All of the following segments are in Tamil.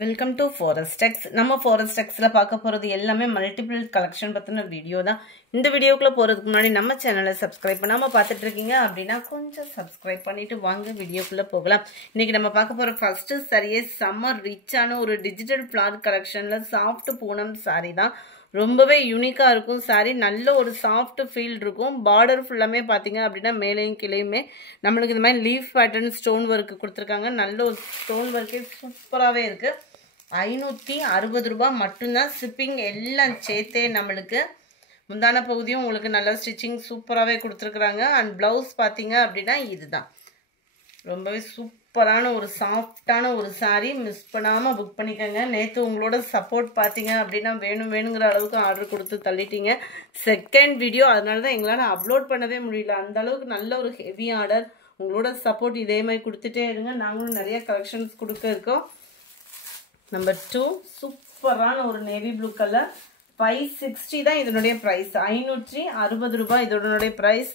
வெல்கம் டு Forex நம்ம Forex பார்க்க போறது எல்லாமே மல்டிபிள் கலெக்ஷன் பத்தின வீடியோ தான். இந்த வீடியோக்குள்ள போறதுக்கு முன்னாடி நம்ம சேனலை சப்ஸ்கிரைப் பண்ணாம பார்த்துட்டு இருக்கீங்க அப்படின்னா கொஞ்சம் சப்ஸ்கிரைப் பண்ணிட்டு வாங்க வீடியோக்குள்ள போகலாம். இன்னைக்கு நம்ம பார்க்க போற ஃபர்ஸ்ட் சாரியே செம்ம ரிச்சான ஒரு டிஜிட்டல் ஃபிளார் கலெக்ஷன்ல சாஃப்ட் பூனம் சாரி தான். ரொம்பவே யூனிக்கா இருக்கும் சாரி. நல்ல ஒரு சாஃப்ட் ஃபீல் இருக்கும். பார்டர் ஃபுல்லாமே பாத்தீங்க அப்படின்னா மேலேயும் கீழேயுமே நம்மளுக்கு இந்த மாதிரி லீஃப் பேட்டர்ன் ஸ்டோன் ஒர்க் கொடுத்துருக்காங்க. நல்ல ஒரு ஸ்டோன் ஒர்க்கே சூப்பராகவே இருக்கு. 560 ரூபாய் மட்டும்தான். ஷிப்பிங் எல்லாம் சேர்த்தே நம்மளுக்கு. முந்தான பகுதியும் உங்களுக்கு நல்ல ஸ்டிச்சிங் சூப்பராகவே கொடுத்துருக்குறாங்க. அண்ட் பிளவுஸ் பார்த்தீங்க அப்படின்னா இதுதான். ரொம்பவே சூப்பரான ஒரு சாஃப்டான ஒரு சாரீ. மிஸ் பண்ணாமல் புக் பண்ணிக்கோங்க. நேற்று உங்களோட சப்போர்ட் பார்த்தீங்க அப்படின்னா வேணுங்கிற அளவுக்கு ஆர்டர் கொடுத்து தள்ளிட்டீங்க. செகண்ட் வீடியோ, அதனால தான் எங்களால் அப்லோட் பண்ணவே முடியல. அந்த அளவுக்கு நல்ல ஒரு ஹெவி ஆர்டர். உங்களோட சப்போர்ட் இதே மாதிரி கொடுத்துட்டே இருங்க. நாங்களும் நிறைய கலெக்ஷன்ஸ் கொடுக்க இருக்கோம். நம்பர் 2 சூப்பரான ஒரு நேவி ப்ளூ கலர். 560 தான் இதனுடைய ப்ரைஸ். 560 ரூபாய் இதனுடைய ப்ரைஸ்.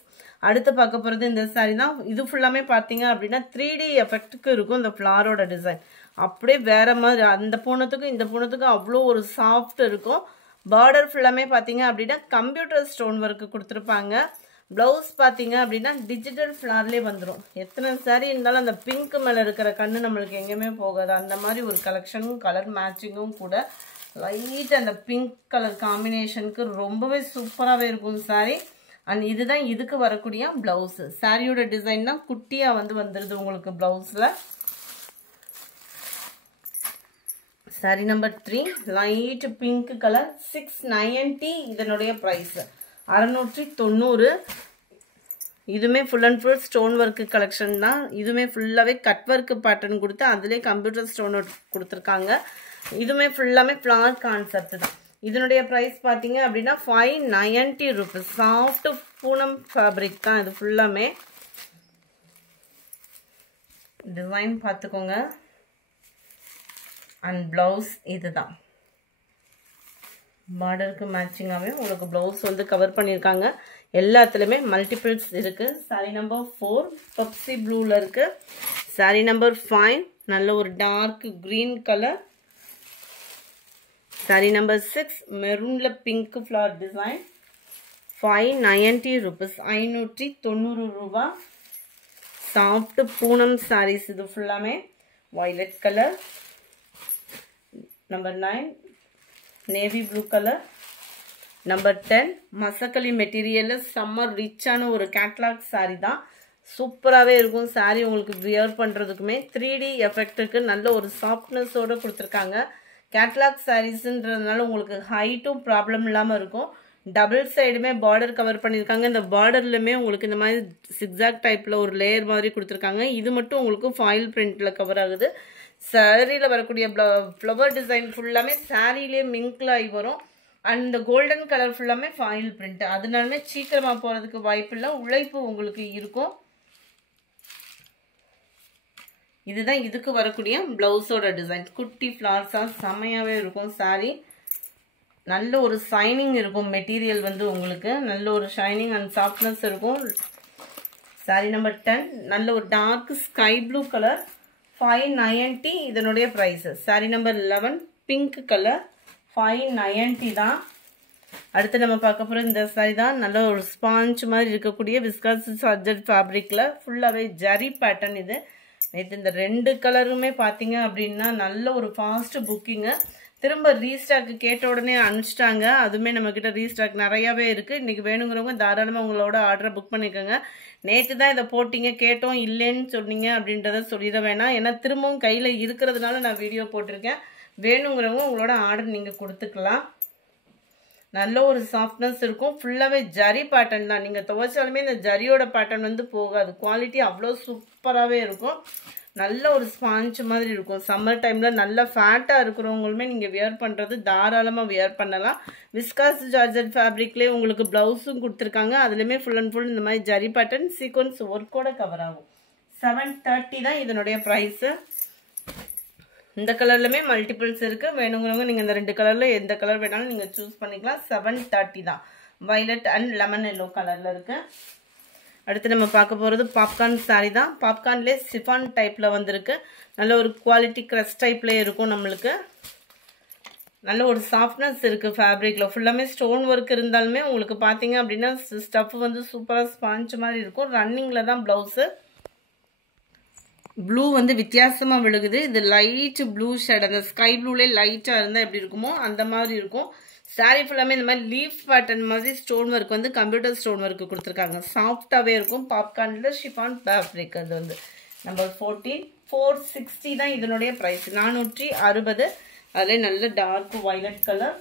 அடுத்து பார்க்க போகிறது இந்த சாரி தான். இது ஃபுல்லாமே பார்த்தீங்க அப்படின்னா 3D எஃபெக்ட்டுக்கு இருக்கும். இந்த ஃப்ளாரோட டிசைன் அப்படியே வேற மாதிரி. அந்த பூனத்துக்கும் இந்த பூனத்துக்கும் அவ்வளோ ஒரு சாஃப்ட் இருக்கும். பார்டர் ஃபுல்லாமே பார்த்தீங்க அப்படின்னா கம்ப்யூட்டர் ஸ்டோன் ஒர்க்கு கொடுத்துருப்பாங்க. பிளவுஸ் பார்த்தீங்க அப்படின்னா டிஜிட்டல் ஃப்ளார்லேயே வந்துடும். எத்தனை சாரி இருந்தாலும் அந்த பிங்க் மேலே இருக்கிற கண்ணு நம்மளுக்கு எங்கேயுமே போகாது. அந்த மாதிரி ஒரு கலெக்ஷனும் கலர் மேட்சிங்கும் கூட. லைட் அந்த பிங்க் கலர் காம்பினேஷனுக்கு ரொம்பவே சூப்பராகவே இருக்கும் சாரி. அண்ட் இதுதான் இதுக்கு வரக்கூடிய பிளவுஸ். சாரியோட டிசைன் தான் குட்டியாக வந்துடுது உங்களுக்கு பிளவுஸில். Sari number 3 light pink colour. 690 இதனுடைய ப்ரைஸ். 690. இதுவுமே full and full stone work collection தான். இதுவுமே ஃபுல்லாகவே கட் ஒர்க்கு பேட்டர்ன் கொடுத்து அதுலேயே கம்ப்யூட்டர் ஸ்டோன் ஒர்க் கொடுத்துருக்காங்க. இதுவுமே ஃபுல்லாமே ஃப்ளார் கான்செப்ட் தான். இதனுடைய ப்ரைஸ் பார்த்தீங்க அப்படின்னா 590 ரூபீஸ். சாஃப்ட் பூனம் ஃபேப்ரிக் தான் இது ஃபுல்லாமே. டிசைன் பார்த்துக்கோங்க. அண்ட் பிளவுஸ் இதுதான். பார்டருக்கு மேட்சிங்காகவே உங்களுக்கு ப்ளவுஸ் வந்து கவர் பண்ணியிருக்காங்க. எல்லாத்துலேயுமே மல்டிபிள்ஸ் இருக்குது. சாரி நம்பர் 4 பப்சி ப்ளூவில் இருக்குது. சாரி நம்பர் 5 நல்ல ஒரு dark green colour. Sari number 6 மெரூனில் பிங்க் ஃப்ளார் டிசைன். 590 ரூபீஸ். 590 ரூபா. சாஃப்ட் பூனம் சாரீஸ் இது ஃபுல்லாமே. Violet colour. Number 9 navy blue colour. Number 10 Masakali மெட்டீரியலில் செம்ம ரிச்சான ஒரு கேட்லாக் சாரீ தான். சூப்பராகவே இருக்கும் சாரீ. உங்களுக்கு வியர் பண்ணுறதுக்குமே 3D எஃபெக்ட்டுக்கு நல்ல ஒரு சாஃப்ட்னஸோடு கொடுத்துருக்காங்க. கேட்லாக் சாரீஸ்ன்றதுனால உங்களுக்கு ஹைட்டும் ப்ராப்ளம் இல்லாமல் இருக்கும். டபுள் சைடுமே பார்டர் கவர் பண்ணியிருக்காங்க. இந்த பார்டர்லையுமே உங்களுக்கு இந்த மாதிரி சிக்ஸாக் டைப்பில் ஒரு லேயர் மாதிரி கொடுத்துருக்காங்க. இது மட்டும் உங்களுக்கு ஃபாயில் பிரிண்டில் கவர் ஆகுது. சாரியில் வரக்கூடிய ஃப்ளவர் டிசைன் ஃபுல்லாமே சாரியிலே மிங்கில் ஆகி வரும். அண்ட் இந்த கோல்டன் கலர் ஃபுல்லாமே ஃபாயில் பிரிண்ட். அதனாலுமே சீக்கிரமாக போகிறதுக்கு வாய்ப்பு இல்லை. உழைப்பு உங்களுக்கு இருக்கும். இதுதான் இதுக்கு வரக்கூடிய பிளவுஸோட டிசைன். குட்டி ஃப்ளார்ஸாக செம்மையாகவே இருக்கும் சாரி. நல்ல ஒரு ஷைனிங் இருக்கும். மெட்டீரியல் வந்து உங்களுக்கு நல்ல ஒரு ஷைனிங் அண்ட் சாஃப்ட்னஸ் இருக்கும். சாரி நம்பர் 10 நல்ல ஒரு டார்க் ஸ்கை ப்ளூ கலர். 590 இதனுடைய price. Sari number 11 pink colour. 590 தான். அடுத்து நம்ம பார்க்க போகிற இந்த சாரி தான். நல்ல ஒரு ஸ்பாஞ்ச் மாதிரி இருக்கக்கூடிய விஸ்காஸ் சார்ஜட் ஃபேப்ரிக்கில் ஃபுல்லாகவே ஜரி பேட்டர்ன் இது. நேற்று இந்த 2 கலருமே பார்த்தீங்க அப்படின்னா நல்ல ஒரு ஃபாஸ்ட் புக்கிங்கு. திரும்ப ரீஸ்டாக்கு கேட்ட உடனே அனுப்பிச்சிட்டாங்க. அதுவுமே நம்மக்கிட்ட ரீஸ்டாக் நிறையாவே இருக்குது. இன்றைக்கி வேணுங்கிறவங்க தாராளமாக உங்களோட ஆர்டரை புக் பண்ணிக்கோங்க. நேற்று தான் இதை போட்டிங்க, கேட்டோம் இல்லைன்னு சொன்னீங்க அப்படின்றத சொல்லிட வேணாம். ஏன்னா திரும்பவும் கையில் இருக்கிறதுனால நான் வீடியோ போட்டிருக்கேன். வேணுங்கிறவங்க உங்களோட ஆர்டர் நீங்கள் கொடுத்துக்கலாம். நல்ல ஒரு சாஃப்ட்னஸ் இருக்கும். ஃபுல்லாகவே ஜரி பேட்டர்ன் தான். நீங்கள் துவைச்சாலுமே இந்த ஜரியோட பேட்டர்ன் வந்து போகாது. குவாலிட்டி அவ்வளோ சூப்பராகவே இருக்கும். நல்ல ஒரு ஸ்பாஞ்ச் மாதிரி இருக்கும். சம்மர் டைமில் நல்ல ஃபேட்டாக இருக்கிறவங்களுமே நீங்கள் வியர் பண்ணுறது தாராளமாக வியர் பண்ணலாம். விஸ்காஸ் ஜார்ஜட் ஃபேப்ரிக்லேயே உங்களுக்கு ப்ளவுஸும் கொடுத்துருக்காங்க. அதுலேயுமே ஃபுல் அண்ட் ஃபுல் இந்த மாதிரி ஜரி பேட்டர்ன் சீக்வன்ஸ் ஒர்க்கோட கவர் ஆகும். 730 தான் இதனுடைய ப்ரைஸு. இந்த கலர்லையுமே மல்டிபிள்ஸ் இருக்குது. வேணுங்கிறவங்க நீங்கள் இந்த 2 கலரில் எந்த கலர் வேணாலும் நீங்கள் சூஸ் பண்ணிக்கலாம். 730 தான். வயலட் அண்ட் லெமன் எல்லோ கலரில் இருக்குது. அடுத்து நம்ம பார்க்க போகிறது பாப்கார்ன் saree தான். பாப்கார்ன்லேயே சிஃபான் டைப்பில் வந்திருக்கு. நல்ல ஒரு குவாலிட்டி க்ரஷ் டைப்லேயே இருக்கும். நம்மளுக்கு நல்ல ஒரு சாஃப்ட்னஸ் இருக்குது ஃபேப்ரிக்கில். ஃபுல்லாமே ஸ்டோன் ஒர்க் இருந்தாலுமே உங்களுக்கு பார்த்தீங்க அப்படின்னா ஸ்டஃப் வந்து சூப்பராக ஸ்பாஞ்ச் மாதிரி இருக்கும். ரன்னிங்கில் தான் ப்ளவுஸு. ப்ளூ வந்து வித்தியாசமாக விழுகுது. இது லைட் ப்ளூ ஷேட், அந்த ஸ்கை ப்ளூலே லைட்டாக இருந்தால் எப்படி இருக்குமோ அந்த மாதிரி இருக்கும். சாரீ ஃபுல்லாமே இந்த மாதிரி லீஃப் பேட்டர்ன் மாதிரி ஸ்டோன் ஒர்க் வந்து கம்ப்யூட்டர் ஸ்டோன் ஒர்க்கு கொடுத்துருக்காங்க. சாஃப்டாகவே இருக்கும். பாப்கார்னில் ஷிஃபான் ஃபேப்ரிக். அது வந்து நம்பர் 14 460 தான் இதனுடைய ப்ரைஸ். 460. அதில் நல்ல டார்க் வயலட் கலர்,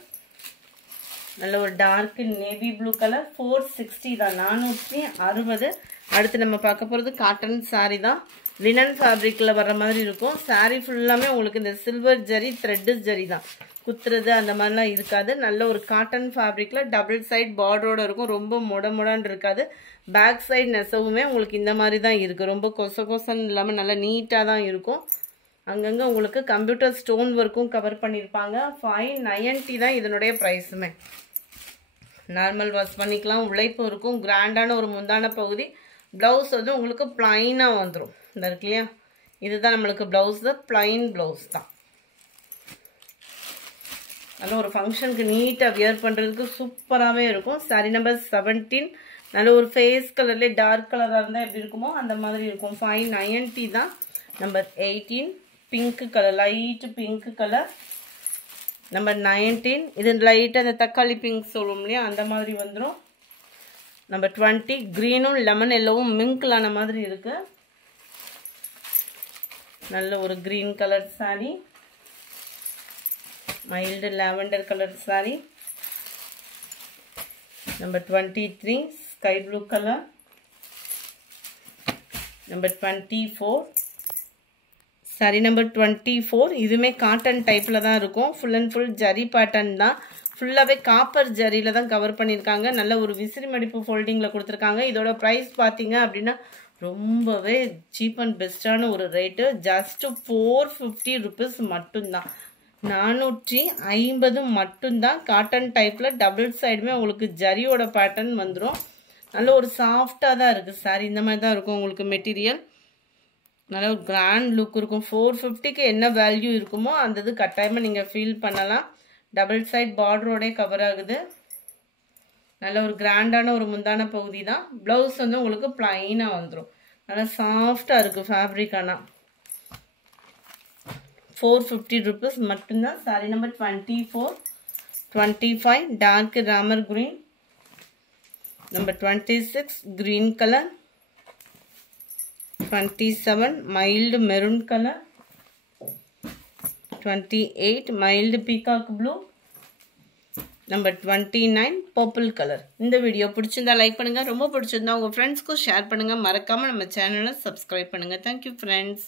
நல்ல ஒரு டார்க் நேவி ப்ளூ கலர். 460 தான், 460. அடுத்து நம்ம பார்க்க போகிறது காட்டன் சாரீ தான். லினன் ஃபேப்ரிக்கில் வர்ற மாதிரி இருக்கும். சாரீ ஃபுல்லாமே உங்களுக்கு இந்த சில்வர் ஜரி த்ரெட்டு ஜரி தான், குத்துறது அந்த மாதிரிலாம் இருக்காது. நல்ல ஒரு காட்டன் ஃபேப்ரிக்கில் டபுள் சைட் பார்டரோடு இருக்கும். ரொம்ப மொடான்னு இருக்காது. பேக் சைடு நெசவுமே உங்களுக்கு இந்த மாதிரி தான் இருக்குது. ரொம்ப கொசன்னு இல்லாமல் நல்லா நீட்டாக தான் இருக்கும். அங்கங்கே உங்களுக்கு கம்ப்யூட்டர் ஸ்டோன் ஒர்க்கும் கவர் பண்ணியிருப்பாங்க. 590 தான் இதனுடைய ப்ரைஸுமே. நார்மல் வாஷ் பண்ணிக்கலாம். உழைப்பு இருக்கும். கிராண்டான ஒரு முந்தான பகுதி. ப்ளவுஸ் வந்து உங்களுக்கு ப்ளைனாக வந்துடும். இந்த இருக்கு இல்லையா, இதுதான் நம்மளுக்கு ப்ளவுஸ் தான். ப்ளைன் ப்ளவுஸ் தான். நல்ல ஒரு ஃபங்க்ஷனுக்கு நீட்டாக வியர் பண்ணுறதுக்கு சூப்பராகவே இருக்கும். சாரி நம்பர் 17. நல்ல ஒரு ஃபேஸ் கலர்லேயே டார்க் கலராக இருந்தால் எப்படி இருக்குமோ அந்த மாதிரி இருக்கும். 590 தான். Number 18 pink colour, light pink colour. Number 19 இது லைட்டாக அந்த தக்காளி பிங்க் சொல்லுவோம் இல்லையா, அந்த மாதிரி வந்துடும். நம்பர் 20 க்ரீனும் லெமன் எல்லோவும் மிங்க்லான மாதிரி இருக்கு. நல்ல ஒரு green colour sari, mild lavender colour sari. Number 23 sky blue colour. Number 24 sorry number 24. இதுவுமே காட்டன் டைப்பில் தான் இருக்கும். Full and full zari pattern தான். ஃபுல்லாகவே காப்பர் ஜரியில் தான் கவர் பண்ணியிருக்காங்க. நல்ல ஒரு விசிறி மடிப்பு ஃபோல்டிங்கில் கொடுத்துருக்காங்க. இதோட ப்ரைஸ் பார்த்தீங்க அப்படின்னா ரொம்பவே சீப் அண்ட் பெஸ்ட்டான ஒரு ரேட்டு. ஜஸ்ட்டு 450 ருபீஸ் மட்டும்தான். 450 மட்டும்தான். காட்டன் டைப்பில் டபுள் சைடுமே உங்களுக்கு ஜரியோட பேட்டர்ன் வந்துடும். நல்ல ஒரு சாஃப்டாக தான் இருக்குது சாரி. இந்த மாதிரி தான் இருக்கும் உங்களுக்கு மெட்டீரியல். நல்ல ஒரு கிராண்ட் லுக் இருக்கும். 450க்கு என்ன வேல்யூ இருக்குமோ அந்த இது கட்டாயமாக நீங்கள் ஃபீல் பண்ணலாம். டபுள் சைட் பார்டரோடே கவர் ஆகுது. நல்ல ஒரு கிராண்டான ஒரு முந்தான பகுதி தான். ப்ளவுஸ் வந்து உங்களுக்கு ப்ளைனாக வந்துடும். நல்லா சாஃப்டாக இருக்குது ஃபேப்ரிக். ஆனால் 450 ருபீஸ் மட்டும்தான். Sari number 24 25 dark Ramar green. Number 26 green colour. 27 mild maroon color. 28 mild peacock blue. Number 29 purple color. இந்த வீடியோ பிடிச்சிருந்தா லைக் பண்ணுங்க. ரொம்ப பிடிச்சிருந்தா உங்க ஃப்ரெண்ட்ஸ்க்கும் ஷேர் பண்ணுங்க. மறக்காம நம்ம சேனலை சப்ஸ்கிரைப் பண்ணுங்க. Thank you friends.